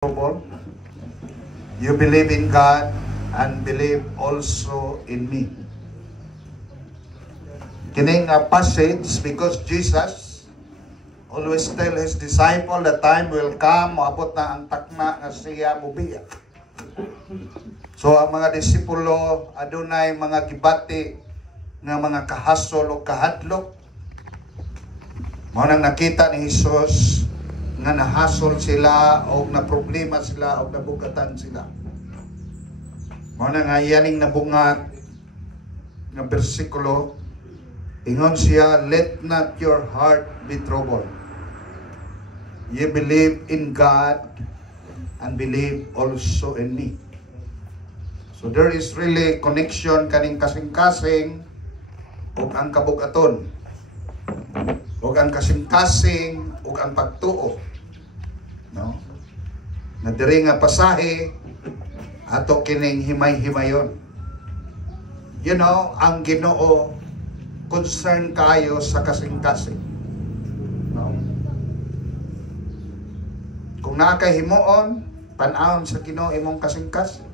trouble. You believe in God and believe also in me. Kining passage because Jesus always tell his disciple the time will come, maabot na ang takna nga siya mubiya. So ang mga disipulo adunay mga gibati nga mga kahasol o kahadlok. Mao nang nakita ni Jesus nga nahasol sila o na problema sila o nabugatan sila. Mao na nga yaning nabungat nga bersikulo, ingon siya, let not your heart be troubled. You believe in God and believe also in me. So there is really connection kaning kasing-kasing ug ang kabugaton. Ug ang kasing-kasing ug ang pagtuo. No? Na diri nga pasahe ato kining himay-himayon. You know, ang Ginoo concern kayo sa kasing-kasing. No? Kung nakahimuon, tan-awon sa Ginoo imong kasing-kasing.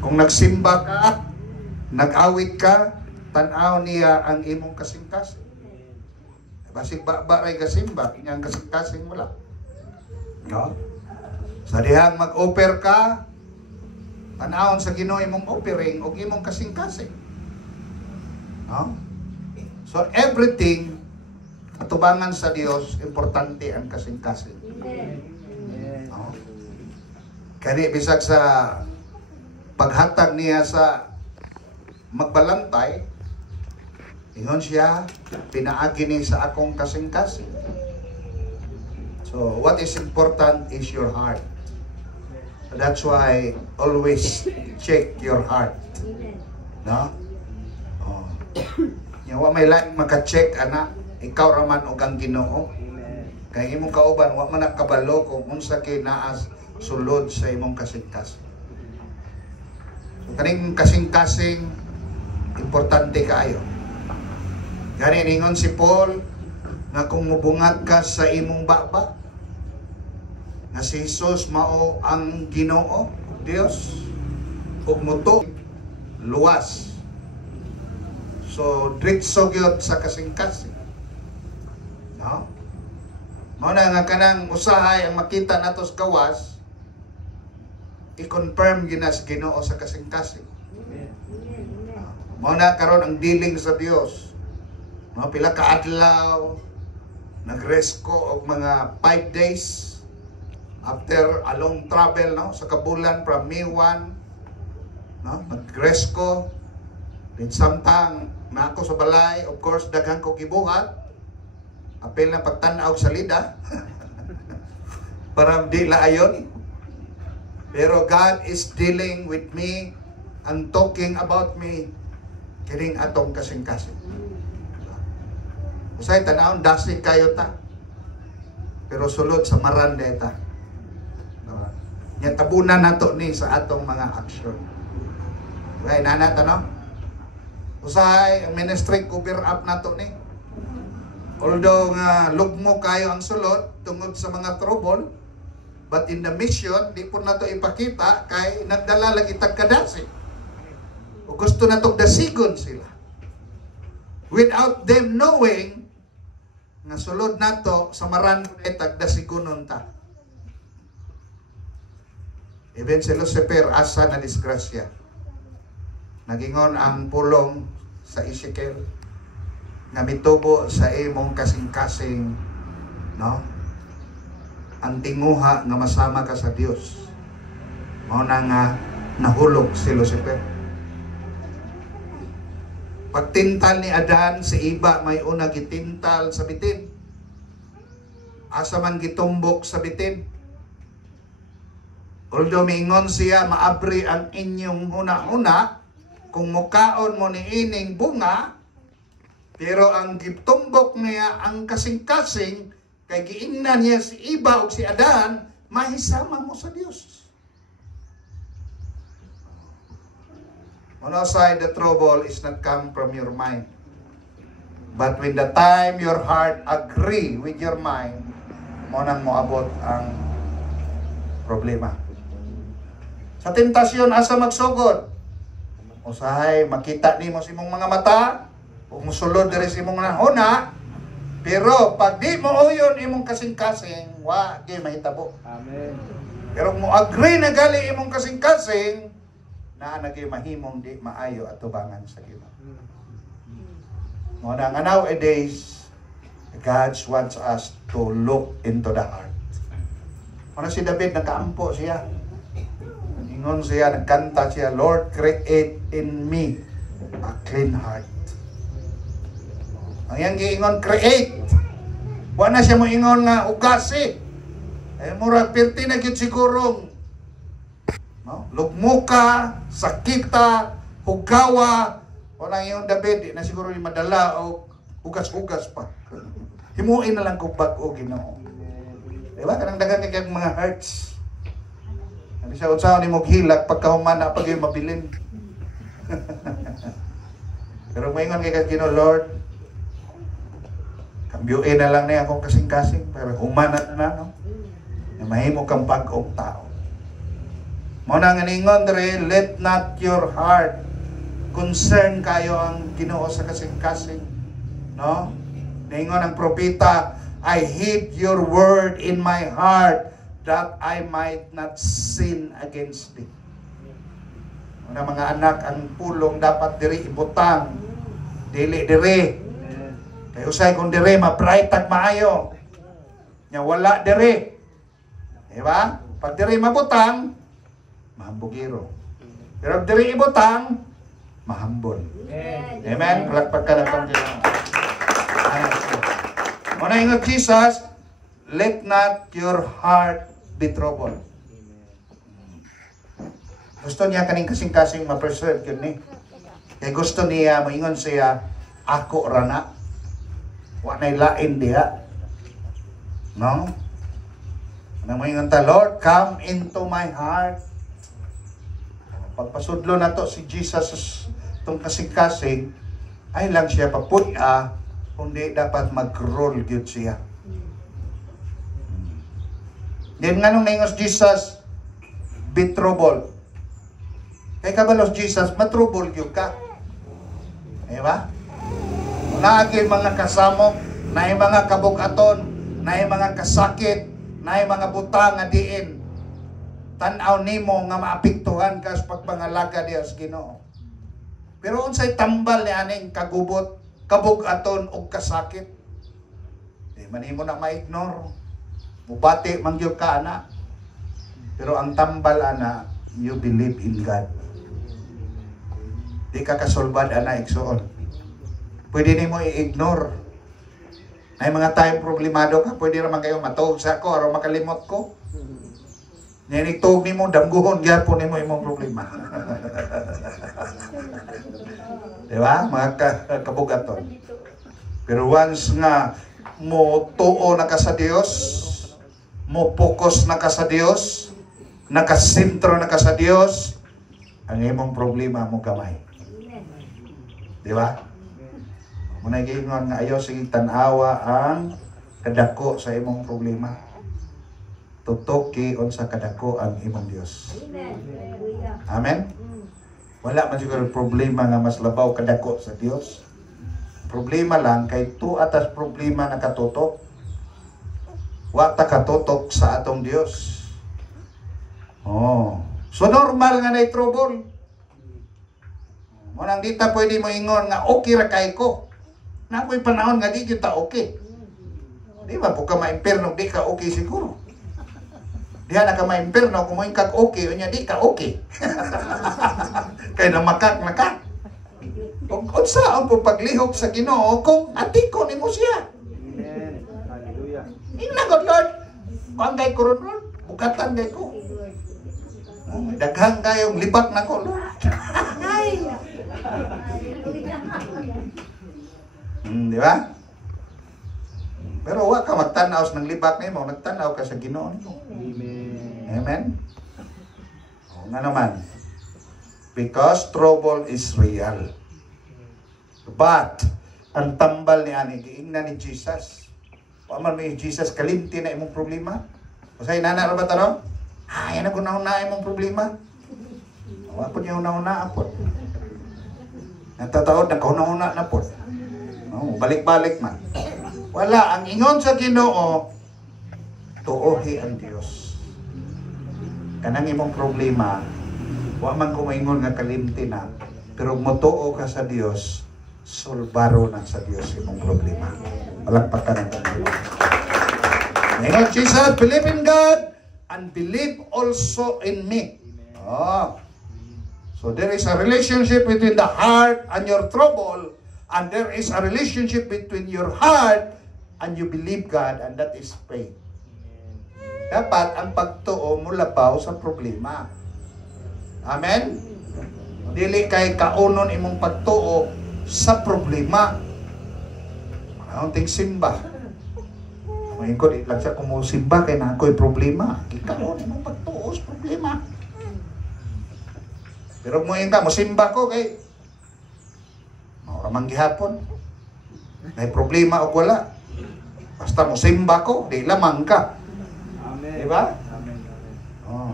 Kung nagsimba ka, nag-awit ka, tan-aw niya ang imong kasing-kasing. Basig ba-ray kasimba, inyang kasing-kasing wala. No? Sa dihang mag-offer ka, tan-awon sa Ginoo imong offering o imong kasing-kasing. No? So everything atubangan sa Dios, importante ang kasing-kasing. No? Kani bisag sa paghatag niya sa magbalantay, ingon siya, pinaagi ni sa akong kasing-kasing. So, what is important is your heart. So that's why always check your heart. No? Oh. Wa may laing maka-check ana, ikaw raman og ang Ginoo. Kay imong kauban wa man nakabalo kung unsa kay naa sulod sa imong kasing-kasing. So kaning kasing-kasing importante kaayo. Gani ningon si Paul nga kung mubungat ka sa imong baba nga si Jesus mao ang Ginoo Dios ug muto luwas. So diretso gyud sa kasing-kasing. No? Mao na nga kanang usahay ang makita nato sa kawas i-confirm ginas Ginoo sa kasing-kasing. Mao na karon ang dealing sa Dios. No, pila ka adlaw nag-rest ko og mga 5 days after a long travel, no, sa kabulan from May 1, no, nag-rest ko din samtang na ako sa balay, of course daghan ko gibuhat apil na pagtan-aw sa lida para di laayon, pero God is dealing with me and talking about me kining atong kasing-kasing. Usay tanawon dasig kayo ta. Pero sulod sa maran deta. Nya tabunan nato ni sa atong mga aksyon. Okay, nana no? Usay ang ministry cover up nato ni. Although nga lugmo kayo ang sulod tungod sa mga trouble, but in the mission di po nato ipakita kay nagdala lang itag kadasig. O gusto natong dasigon sila. Without them knowing nga sulod nato sa maran etag dasigunon ta. Even si Lucifer asa na disgrasya. Nagingon ang pulong sa Ezekiel nga mitubo sa imong kasing-kasing, no? Ang tinguha nga masama ka sa Dios. Mao na nga nahulog si Lucifer. Pagtintal ni Adan, si Iba may una gitintal sa bitin. Asa man gitumbok sa bitin. Although mingon siya, maabri ang inyong huna-huna, kung mukaon mo ni ining bunga, pero ang gitumbok niya ang kasing-kasing, kay giingnan niya si Iba o si Adan, mahisama mo sa Dios. On our side, the trouble is not come from your mind. But when the time your heart agree with your mind, mo nang moabot ang problema. Sa tentasyon, asa magsugod? Usahay, makita nimo sa imong mga mata, o musulod diri sa imong nahuna, pero pag di mo uyon imong kasing-kasing, wa di mahitabo. Amen. Pero mo agree na gali imong kasing-kasing, na naging mahimong di maayo at tubangan sa Ginoo. Mo na nga nowadays, God wants us to look into the heart. Ano si David, nakaampo siya. Ingon siya, nagkanta siya, Lord, create in me a clean heart. Ang yang giingon, create. Wala na siya mo ingon nga, ugasi. Mura, pirti na gyud sigurong. No? Lugmuka, sakita, hugawa. Wala yung David, na siguro yung madala o hugas-hugas pa. Himuin na lang kung bag-o, Ginoo. Diba? Kanang dagang kayang mga hearts. Hindi siya unsaon ni moghilak pagkahumana pag yung mabilin. Pero maingon kay Ginoo, Lord, kambyuin na lang niya akong kasing-kasing, pero humana na, no? Na mahimo kang bag-ong tao. Mo na nga ningon dere, let not your heart concern kayo ang Ginoo sa kasing-kasing, no? Ningon ang propeta, I hid your word in my heart that I might not sin against thee. Mga mga anak, ang pulong dapat diri ibutang, dili diri. Kaya usay kung diri ma-bright at maayo. Nya wala diri. Diba? Pag diri mabutang, mahambugiro. Pero diri ibutang, mahambol. Amen. Palakpak ka na itong Ginoo. Muna ingat Jesus, let not your heart be troubled. Gusto niya kaning kasing-kasing ma-preserve yun ni. Kaya gusto niya, maingon siya, ako rana. Wa na'y lain diha. No? Nang maingon ta, Lord, come into my heart. Pagpasudlo na to si Jesus itong kasing-kasing, ay lang siya papuya, kundi dapat mag-roll gyud siya. Then nga nung naingos Jesus, be troubled. Kaya kabalos Jesus, matrouble gyud ka. Diba? Naagi mga kasamo, na mga kabugaton, na mga kasakit, na mga butang nga diin. Tanaw nimo nga maapektuhan ka sa pagpangalaga diya sa Ginoo. Pero unsay tambal ni aning kagubot, kabugaton o kasakit, di man imo na ma-ignore. Mubati man gyud ka ana. Pero ang tambal ana, you believe in God. Di ka kasulbad ana igsoon. Pwede nimo i-ignore. Ay mga time problemado ka, pwede raman kayo matuog sa ako aron makalimot ko. Ninig tuog nimo damguhon gyapon nimo imong problema. Diba? Mga kabugaton. Pero once nga mo tuo na ka sa Dios, mo focus na ka sa Dios, nakasentro na ka sa Dios, ang imong problema mo gamay. Diba? Muna giingon nga ayaw sige tanawa ang kadako sa imong problema. Tutok unsa kadako ang imong Dios. Amen. Wala man siguro problema nga mas labaw kadako sa Dios. Problema lang kay tu atas problema nakatutok. Wa ta katutok sa atong Dios. Oh, so normal nga nay trouble. Mo nang di ta pwede mo ingon nga okay ra kay ko. Na ko'y panahon nga di kita okay. Di ba po ka ma-imperno di ka okay siguro. Diha na ka ma-imperno kung mo kag okay unya di ka okay. Kay na makak. Kung unsa ang paglihok sa Ginoo kung atiko nimo siya. Amen. Hallelujah. Ingna God Lord. Kung gay ko ron, bukatan gay ko. Daghang kayong lipak na ko, Lord. Di ba? Pero wa ka magtanaw sa ng libak nimo, nagtanaw ka sa Ginoo nimo. Amen. Amen. O nga naman. Because trouble is real. But ang tambal ni ani giingnan ni Jesus. Wa man may Jesus kalimti na imong problema. Usay nana ra ba tanong? Ayan na kung nauna mong problema. Wala po niya una-una po. Natataod, nagkauna-una na po. Balik-balik man. Wala, ang ingon sa Ginoo, tuohi ang Dios. Kanang imong problema, wa man kumaingon nga kalimti na, pero motuo ka sa Dios, solbaro na sa Dios imong problema. Palakpakan ang Panginoon. Ngayon, Jesus, believe in God and believe also in me. Oh. So there is a relationship between the heart and your trouble, and there is a relationship between your heart and you believe God, and that is faith. Dapat ang pagtuo mo labaw sa problema. Amen? Dili kay kaunon imong pagtuo sa problema. Maunting simba. Ngayon ko, di lang siya kumusimba kay na ako'y problema. Ikaunon imong pagtuo sa problema. Pero mo ka, musimba ko kay mauramang gihapon. May problema o wala. Basta musimba ko, di lamang ka. Amen. Diba? Amen. Oh.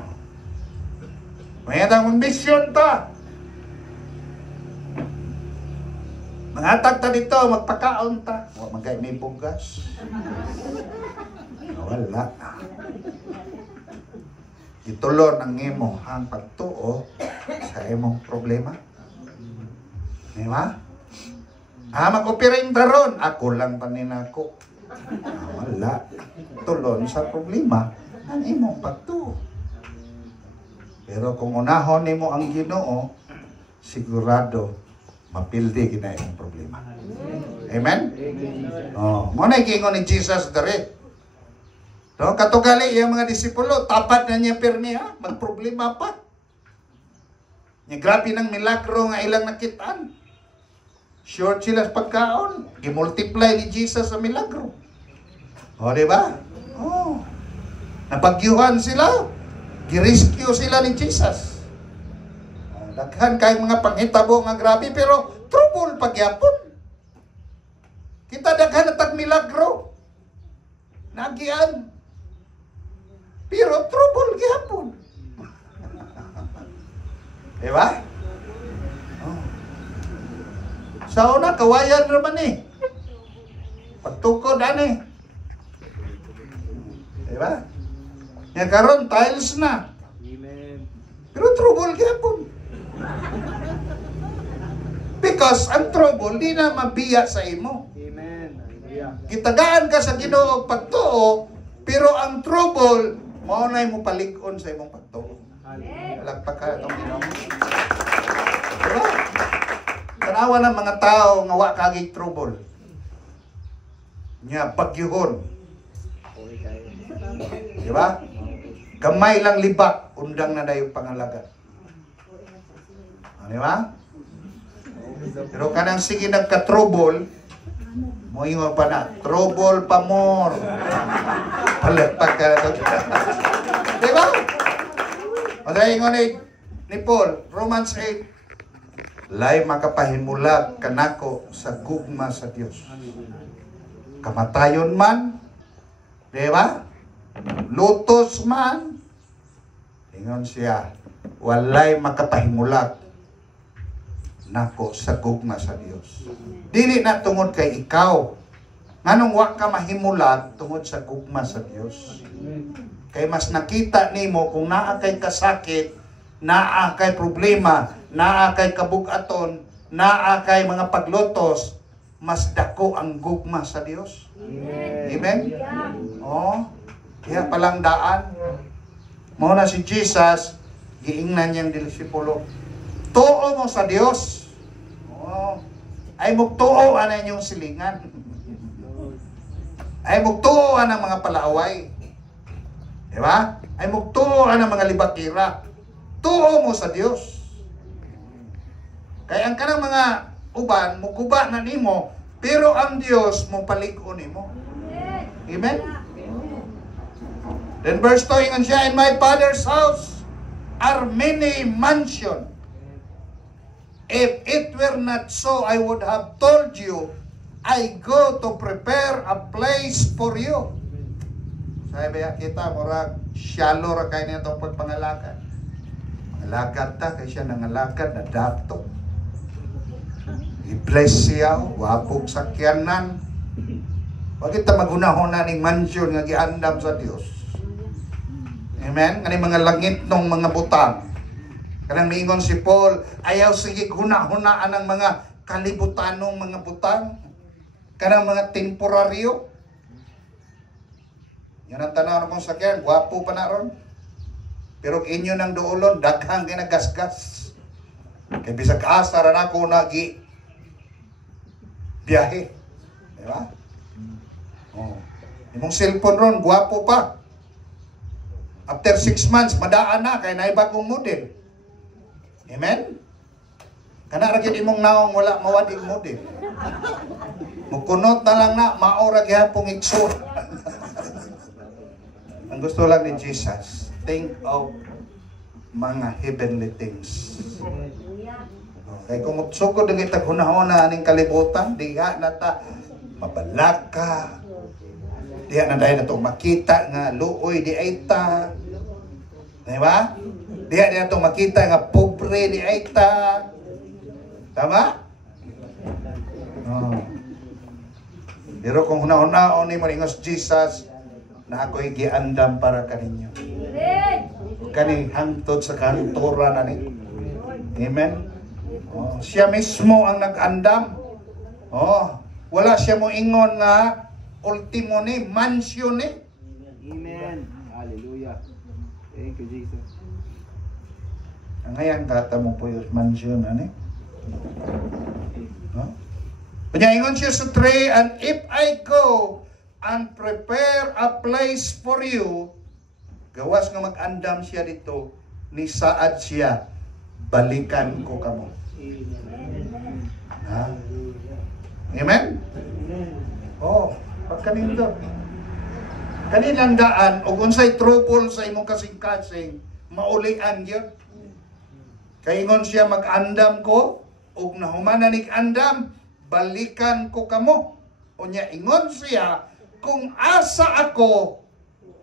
May atang mission ta. Mangatag ta dito, magpakaon ta. O, magkay may bugas. Wala. Itulo ng imo ang pagtuo sa imong problema. Diba? Mag-operate ron. Ako lang panin ako. Wala. Tulon sa problema ang imong pagtuo. Pero kung unahon nimo ang Ginoo, sigurado mapildi gina imong problema. Amen? Oh, mo na giingon ni Jesus dere. No, katugali yung mga disipulo, tapat na niya pirmi ha, magproblema pa. Nya grabe ng milagro nga ilang nakitaan. Short sila sa pagkaon, i-multiply ni Jesus sa milagro. O, di ba? Oh. Napagyuhan sila, gi-rescue sila ni Jesus. Daghan kay mga panghitabo nga grabe, pero trouble pagyapon. Kita daghan na tag milagro. Nagian. Pero trouble gyapon. Diba? Oh. Sa una, kawayan naman eh. Pagtukod ani. Diba? Yan karon tiles na. Amen. Pero trouble gyapon. Because ang trouble di na mabiya sa imo. Amen. Hallelujah. Gitagaan ka sa Ginoo pagtuo, pero ang trouble mao nay mo palig-on sa imong pagtuo. Hallelujah. Lagpak ka itong Ginoo. Diba? Tanawa ng mga tao nga wa kagig trouble. Nya bagyuhon. Diba? Gamay lang libak, undang na dayo pangalaga. Diba? Pero kanang sige nagka-trouble, mo ingon pa na, trouble pa more. Palagpag ka na ito. Diba? O dahil ingon ni Paul, Romans 8, lay makapahimulag kanako sa gugma sa Dios. Kamatayon man, diba? Lutos man, ingon siya, walay makapahimulag nako sa gugma sa Dios. Dili na tungod kay ikaw. Nganong wa ka mahimulag tungod sa gugma sa Dios. Kay mas nakita nimo kung naa kay kasakit, naa kay problema, naa kay kabugaton, naa kay mga paglotos, mas dako ang gugma sa Dios. Amen? Oh, kaya palang daan. Mao na si Jesus, giingnan niyang disipulo. Tuo mo sa Dios. Oh, ay mugtuo ana inyong silingan. Ay mugtuo ana mga palaaway. Di ba? Ay mugtuo ana mga libakira. Tuo mo sa Dios. Kaya ang kanang mga uban muguba na nimo, pero ang Dios mo palig-on nimo. Amen? Then verse 2 ingon siya, in my Father's house are many mansions. If it were not so, I would have told you, I go to prepare a place for you. Sabi kita, murag shallow ra kay niya itong pagpangalakad. Mangalakad ta, kay siya nangalakad na dato. I-bless siya, wapog sakyanan. Huwag kita maghunahuna ng mansion nga giandam sa Dios. Amen? Kani mga langit ng mga butang. Kanang miingon si Paul, ayaw sige huna-hunaan ang mga kalibutanong mga butang. Kanang mga temporaryo. Yan ang tanaw kong sakyan, gwapo pa na ron. Pero inyo nang duolon, daghang ginagasgas. Kaya bisag asar na ako nagi biyahe. Diba? Oh. Imong cellphone ron, gwapo pa. After 6 months, madaan na, kaya naibagong model. Amen? Kana ra gyud imong naong wala mawadig model. Mukunot na lang na, maora gyapong igsoon. Ang gusto lang ni Jesus, think of mga heavenly things. Kaya kung magsugod ng itag hunahuna aning kalibutan, diha na ta mabalaka. Diha na dahil na itong makita nga luoy di ay ta. Diba? Diha na itong makita nga pobre di ay ta. Tama? Oh. Pero kung hunahuna ni mo ingos Jesus, na ako'y giandam para kaninyo. Kani hangtod sa kantura na ni. Amen? Oh, siya mismo ang nag-andam. Oh, wala siya mo ingon nga ultimo ni, mansion ni. Amen. Hallelujah. Thank you, Jesus. Ang ngayon kata mo po yung mansion na ni. No? Kanya ingon siya sa 3, and if I go and prepare a place for you, gawas nga mag-andam siya dito, ni saad siya, balikan ko kamo. Ha? Amen? Oh, pagkanindot. Kanilang daan, o unsay trouble sa imong kasing-kasing, maulian yun. Kaingon siya, mag-andam ko, o nahumanan andam, balikan ko kamo. O niya, ingon siya, kung asa ako,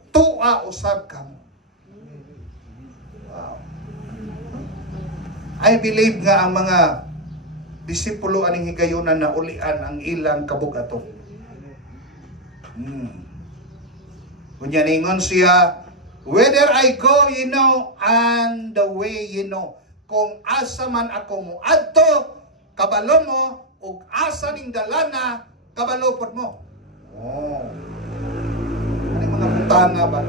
tua usab kamo. Wow. I believe nga ang mga disipulo aning higayunan na ulian ang ilang kabugato. Kunya ningon siya, whether I go, you know, and the way, you know, kung asa man ako mo adto, kabalo mo, ug asa ning dalana, kabalo pod mo. Oh. Ano mga butanga ba?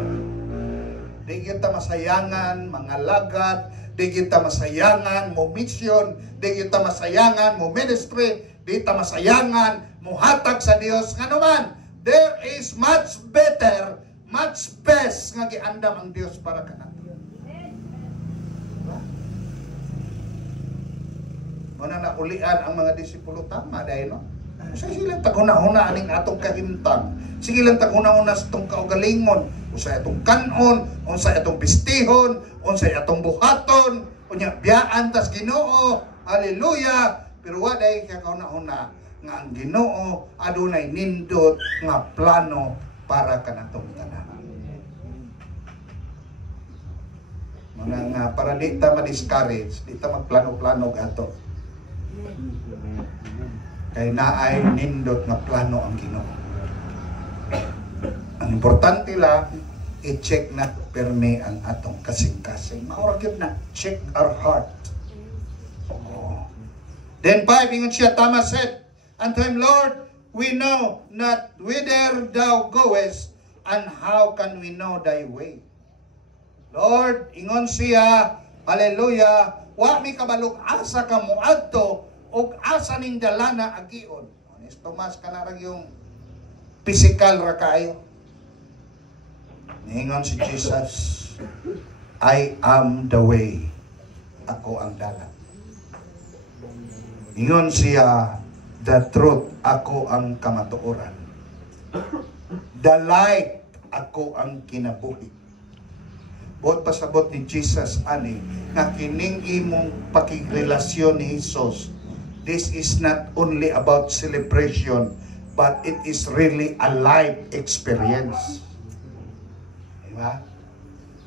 Di kita masayangan, mga lagat, di kita masayangan mo mission, di kita masayangan mo ministry, di kita masayangan mo hatag sa Dios. Nga naman, there is much better, much best nga giandam ang Dios para kanato. Diba? Muna na ulian ang mga disipulo, tama dahil no? Sige lang taghuna-huna aning atong kahimtang. Sige lang taghuna-huna sa itong kaugalingon. Unsay atong kanon, unsay atong pistihon, unsay atong buhaton, unya biyaan tas Ginoo. Hallelujah. Pero waday kay kahuna-huna nga ang Ginoo adunay nindot nga plano para kanatong tanan. Mga nga para di ta ma-discourage, di ta magplano-plano gato. Kay naay nindot nga plano ang Ginoo. Ang importante lang i-check na perme ang atong kasing-kasing. Maura gyud na check our heart. Oh. Then 5 ingon siya, tama said unto him, Lord, we know not whither thou goest, and how can we know thy way? Lord, ingon siya, hallelujah, wa mi kabalog asa ka moadto og asa ning dalana agion. Honest Tomas kanarag yung physical ra kayo. Ningon si Jesus, I am the way. Ako ang dalan. Ningon siya, the truth, ako ang kamatuoran. The light, ako ang kinabuhi. Buot pasabot ni Jesus ani, nga kining imong pakigrelasyon ni Jesus, this is not only about celebration, but it is really a life experience. Diba?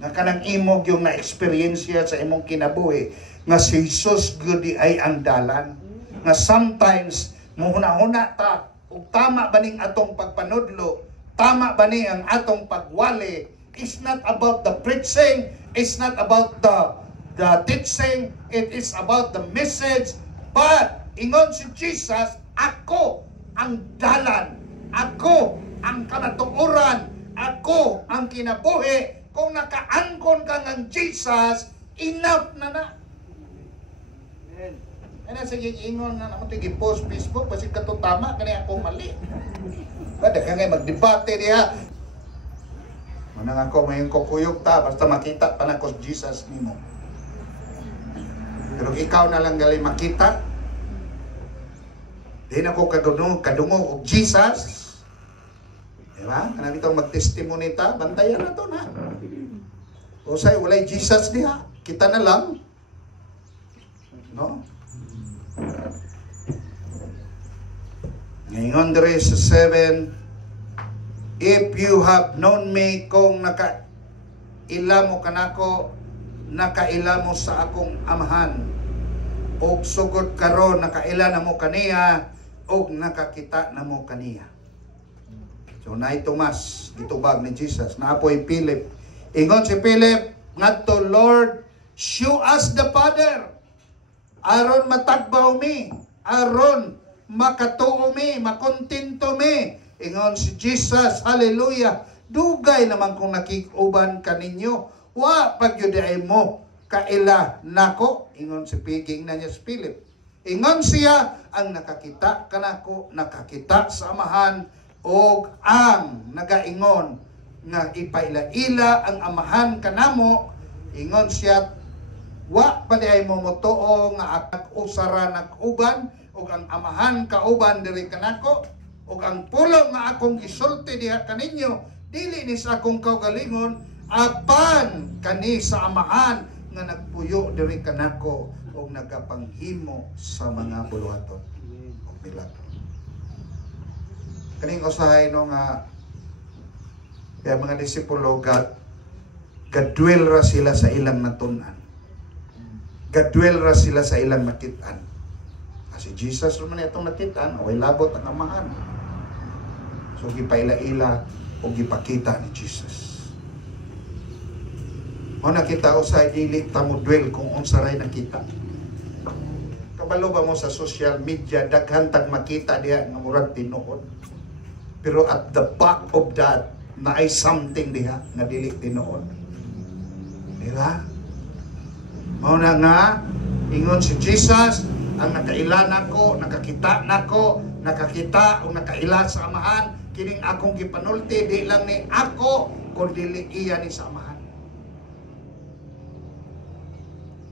Nga kanang imog yung na-experiensya sa imong kinabuhi, nga si Jesus gudi ay ang dalan. Nga sometimes, muhuna-huna ta, ug tama ba ning atong pagpanudlo, tama ba ni ang atong pagwali, it's not about the preaching, it's not about the teaching, it is about the message. But, ingon si Jesus, ako ang dalan, ako ang kamatuoran, ako ang kinabuhi. Kung nakaangkon ka ng Jesus, enough na na. Amen. Ano sige ingon na naman ito post Facebook, kasi kato tama, kanya ako mali. Bada ka ngayon magdebate diya. Manang ako ngayon kukuyog ta, basta makita pa na ko Jesus nimo. Pero ikaw na lang gali makita, di na ko kadungog og Jesus. Diba? Kanang itong mag-testimony ta, bantayan na to na. O say, walay Jesus diha. Kita na lang. No? Ngayon dire sa 7, if you have known me, kung nakaila mo kanako, nakaila mo sa akong amahan. O sugod karon nakaila na mo kaniya, o nakakita na mo kaniya. So naay Tomas, gitubag ni Jesus, naapoy Philip. Ingon si Philip, ngadto Lord, show us the Father. Aron matagbaw mi, aron makatuo mi, makontento mi. Ingon si Jesus, hallelujah. Dugay naman kung nakikuban kaninyo, wa pagyud ay mo kaila nako. Ingon si Piging na niya si Philip. Ingon siya, ang nakakita kanako, nakakita sa amahan, o ang nagaingon nga ipaila-ila ang amahan kanamo. Ingon siya, wa pa ay mo motoo nga akak usara nag-uban, o ang amahan kauban diri kanako, o ang pulo nga akong gisulti diha kaninyo, dili ni sa akong kaugalingon, apan kani sa amahan nga nagpuyo diri kanako, o nagapanghimo sa mga buluhaton o milagro. Kaning usahay no nga kaya mga disipulo gadwel ra sila sa ilang natunan. Gadwel ra sila sa ilang nakitaan. Kasi Jesus man itong nakitaan, away labot ang amahan. So gipaila-ila o gipakita ni Jesus. O nakita usay dili ta mo dwell kung unsa ray nakita. Kabalo ba mo sa social media daghan tag makita diha nga murag tinuod. Pero at the back of that, na ay something diha nga dili tinuod. Diba? Mauna nga, ingon si Jesus, ang nakaila nako, nakakita nako, nakakita o nakaila sa amahan, kining akong gipanulti, di lang ni ako, kung dili iya ni sa amahan.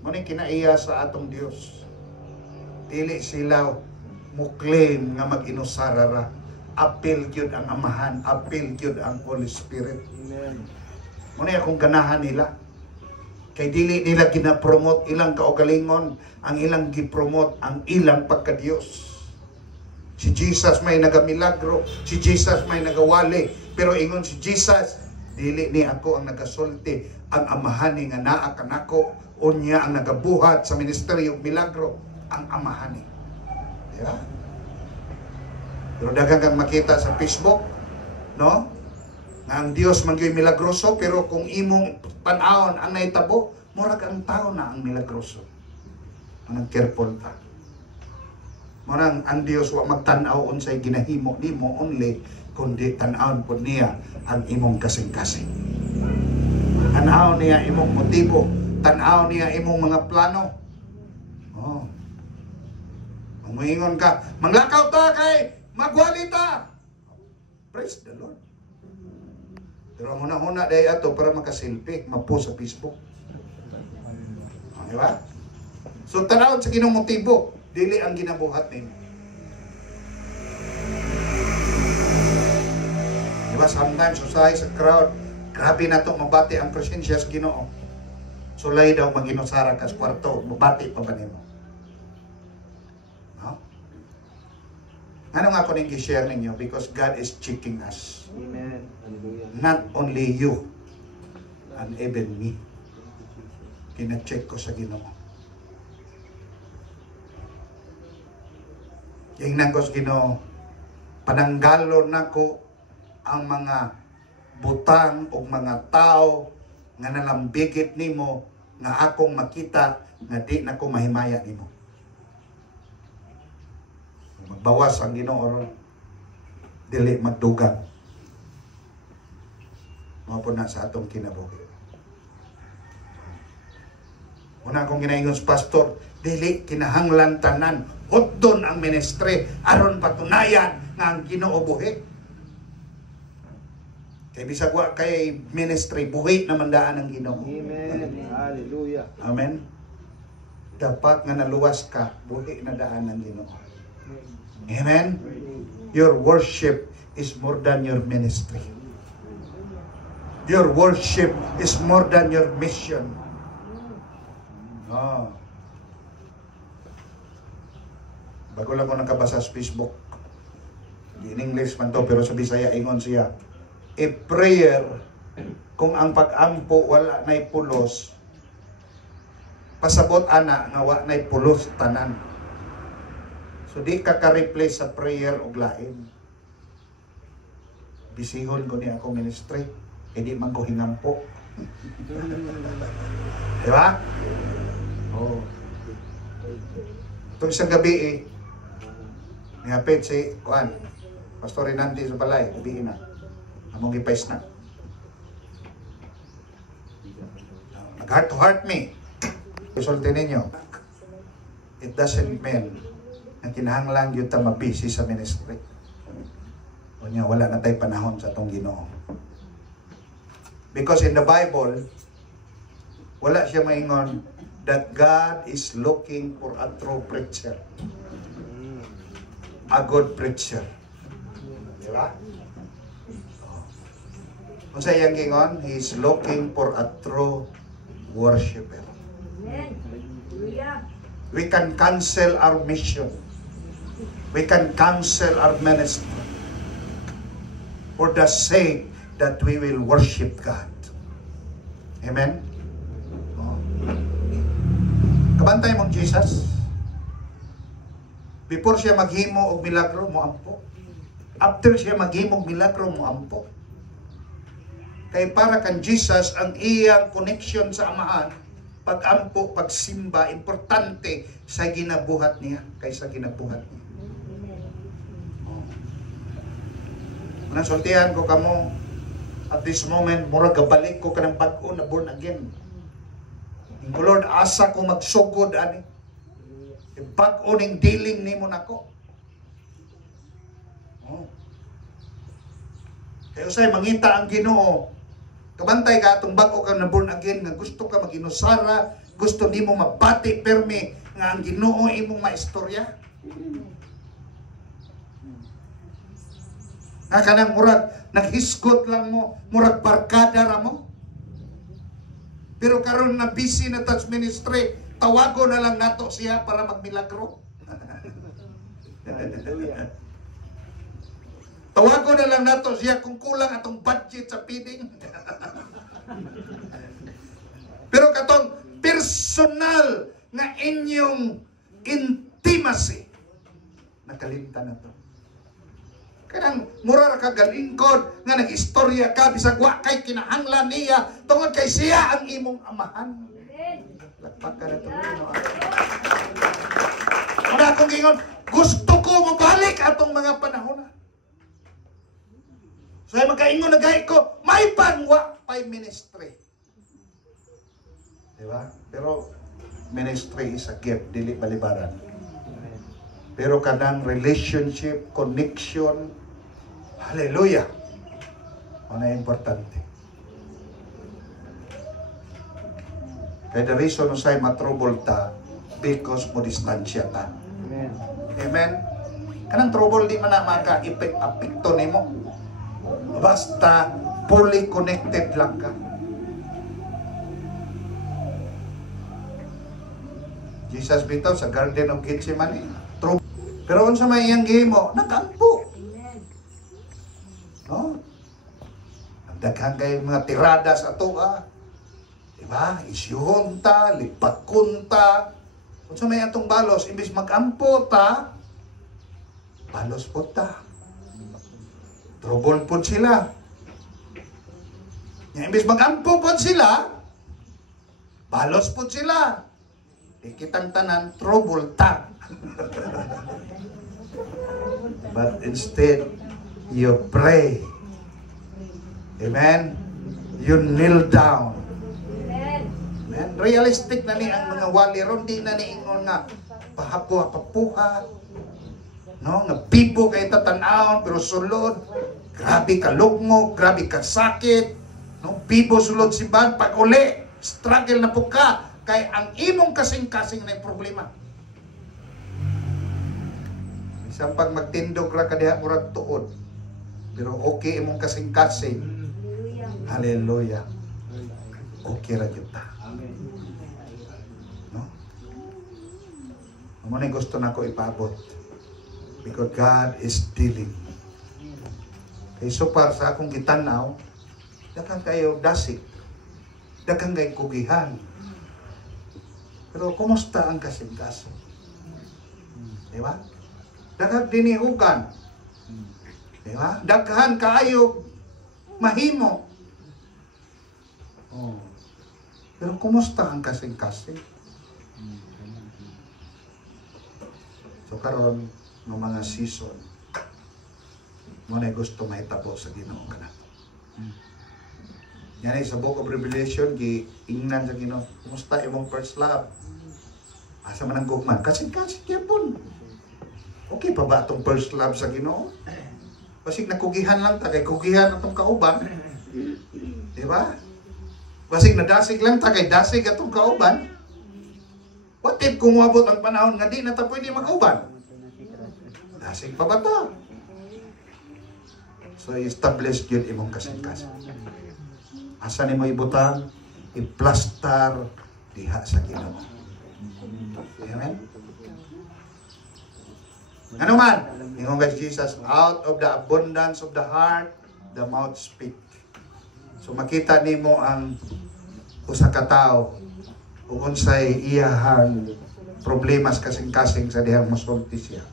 Maning kinaiya sa atong Dios. Dili sila muklaim nga mag-inusarara. Apil gyud ang amahan, apil gyud ang Holy Spirit. Amen. Muna akong ganahan nila. Kay dili nila gina-promote ilang kaugalingon, ang ilang gi-promote ang ilang pagka-Dios. Si Jesus may nagamilagro, si Jesus may nagawali, pero ingon si Jesus, dili ni ako ang nagasulti, ang amahan ni nga naa kanako, unya ang nagabuhat sa ministeryo milagro, ang amahan ni. Diba? Pero daghang kang makita sa Facebook, no? Nga ang Dios man gyud milagroso, pero kung imong pan-awon ang nahitabo, murag ang tao na ang milagroso. Anong careful ta. Murag ang Dios wa magtan-aw unsay ginahimo nimo only, kundi tan-awon pud niya ang imong kasing-kasing. Tan-aw niya imong motibo, tan-aw niya imong mga plano. Oh. Muingon ka, manglakaw ta kay magwalita. Praise the Lord. Pero ang una-una dahil ato para makaselfie, mapost sa Facebook. Di ba? So tanawon sa ginong motibo, dili ang ginabuhat nimo. Di ba? Sometimes usahay sa crowd, grabe na to mabati ang presensya sa Ginoo. Sulay daw mag-inusara ka sa kwarto, mabati pa ba nimo? Ano nga ako nang i-share ninyo? Because God is checking us. Amen. Hallelujah. Not only you. and even me. Kina-check ko sa Ginoo. Ingnan ko sa Ginoo, pananggalon nako ang mga butang o mga tao nga nalambigit nimo nga akong makita nga di nako mahimaya nimo. Magbawas ang Ginoo ron, dili magdugang. Mao po na sa atong kinabuhi. Una akong ginaingon sa pastor, dili kinahanglan tanan hudon ang ministry aron patunayan nga ang Ginoo buhi. Kay bisag wa kay ministry buhi naman daan ang Ginoo. Amen. Hallelujah. Amen. Dapat nga naluwas ka, buhi na daan ng Ginoo. Amen. Your worship is more than your ministry. Your worship is more than your mission. Oh. Bago lang ko nakabasa sa Facebook. In English man to, pero sa Bisaya ingon siya. A prayer, kung ang pag-ampo wala na'y pulos, pasabot ana nga wala na'y pulos tanan. So di ka ka-replace sa prayer og lain. Bisihon ko ni ako ministry, di man ko hingampo. Di ba? Oh. Itong isang gabi nihapit si Kuan, Pastor Rinanti sa balay, gabi na. Among gipais na. Nag-heart to heart me. Resulti ninyo, it doesn't mean na kinahanglan yun ta mabisi sa ministry. O niya, wala na tayo panahon sa itong Ginoo. Because in the Bible, wala siya maingon that God is looking for a true preacher. A good preacher. Diba? Kung sa iyang gingon, He is looking for a true worshiper. We can cancel our mission. We can cancel our ministry for the sake that we will worship God. Amen? Oh. Kabantay mong Jesus. Before siya maghimo og milagro, moampo. After siya maghimo og milagro, moampo. Kay para kan Jesus, ang iyang connection sa Amahan, pag-ampo, pagsimba, importante sa ginabuhat niya kaysa ginabuhat niya. Unang sultihan ko kamo, at this moment, murag gabalik ko ka ng bag-o na born again. Yung Lord, asa ko magsugod, ani. Yung bag-o ning dealing ni mo na ko. Oh. Kaya usay, mangita ang Ginoo. Kabantay ka atong bag-o ka na born again, nga gusto ka mag-inusara, gusto ni mo mabati, permi, nga ang Ginoo imong maistorya. Nga kanang murag, naghisgot lang mo, murag barkada ra mo. Pero karon na busy na touch ministry, tawago na lang nato siya para magmilagro. Tawago na lang nato siya kung kulang atong budget sa feeding. Pero katong personal nga inyong intimacy, nakalimtan na to. Kanang mura ra ka galingkod nga nag-istorya ka bisag wa kay kinahanglan niya tungod kay siya ang imong amahan. Lakpak ka na to. Wala akong gingon, gusto ko mabalik atong mga panahon. So ay magkaingon na gay ko, may pangwa pay ministry. Diba? Pero ministry is a gift, dili balibaran. Pero kanang relationship, connection, hallelujah, ano importante. Kaya the reason usay matrouble ta, because mo distansya ta. Amen. Amen? Kanang trouble di man na maka-apekto nimo. Basta fully connected lang ka. Jesus bitaw sa Garden of Gethsemane. Pero kung sa may iyang gihimo, nakampo. No? Nagdaghang kay mga tirada sa ato, Diba? Isyuhon ta, lipakon ta. Kung sa may atong balos, imbis mag-ampo ta, balos po ta. Trouble po sila. Imbis mag-ampo po sila, balos po sila. Ikitang tanan, trouble ta. But instead, you pray. Amen? You kneel down. Amen? Realistic na ni ang mga wali ron, di na ni ingon nga pahapuha-papuha. No? Nga pipo kay tatanaw, pero sulod. Grabe ka lugmo, grabe ka sakit. No? Pipo sulod si Bad, pag uli, struggle na po ka. Kay ang imong kasing-kasing na yung problema. Isang pag magtindog ra ka diha murag tuod. Pero okay imong kasing-kasing. Hallelujah. Okay ra gyud ta. No? Amo na gusto nako ipaabot. Because God is dealing. Kay so far sa akong gitanaw, daghang kayo dasig. Daghang kay kugihan. Pero kumusta ang kasing-kasing? Diba? Daghang dinihugan. Diba? Daghan kaayo mahimo. Oh. Pero kumusta ang kasing-kasing? So karon ng mga season, mo na gusto mahitabo sa Ginoo kana. Yan ay sa Book of Revelation, giingnan sa Ginoo, kumusta imong first love? Asa man ang gugman? Kasing-kasing yapon. Okay pa ba itong first love sa Ginoo? Basig nakugihan lang ta, kay kugihan atong kauban. Diba? Basig nadasig lang ta, kay dasig atong kauban. What if kung umabot ang panahon nga di na ta pwede mag-kauban? Dasig pa ba ta? So, establish yun imong kasing-kasing. Asa ni mo ibutang? I-plaster diha sa Ginoo. Amen? Ano man? Ingon kay Jesus, out of the abundance of the heart, the mouth speak. So makita nimo ang usa ka tawo kung unsay iyahang problemas kasing-kasing sa dihang mosulti siya.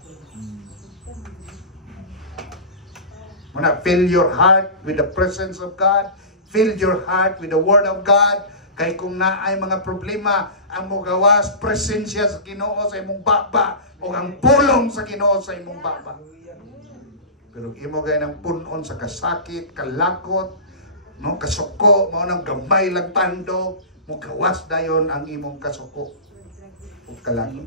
Muna, fill your heart with the presence of God. Fill your heart with the Word of God. Kay kung naay mga problema, ang mogawas, presensya sa Ginoo sa imong baba, o ang pulong sa Ginoo sa imong baba. Pero imo gay ng punon sa kasakit, kalakot, no, kasuko, mao nang gamay lang tandog, mogawas dayon ang imong kasuko o kalakot.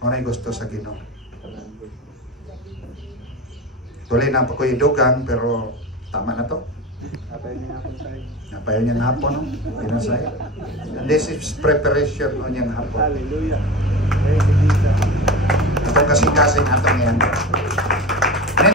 Maray gusto sa Ginoo. Tuloy na pa ko idugang, pero tama na to. Napayo niya ng hapon, no? Pinasay. And this is preparation on yung hapon. Hallelujah. Praise Jesus. Ito kasing-kasing atong yan.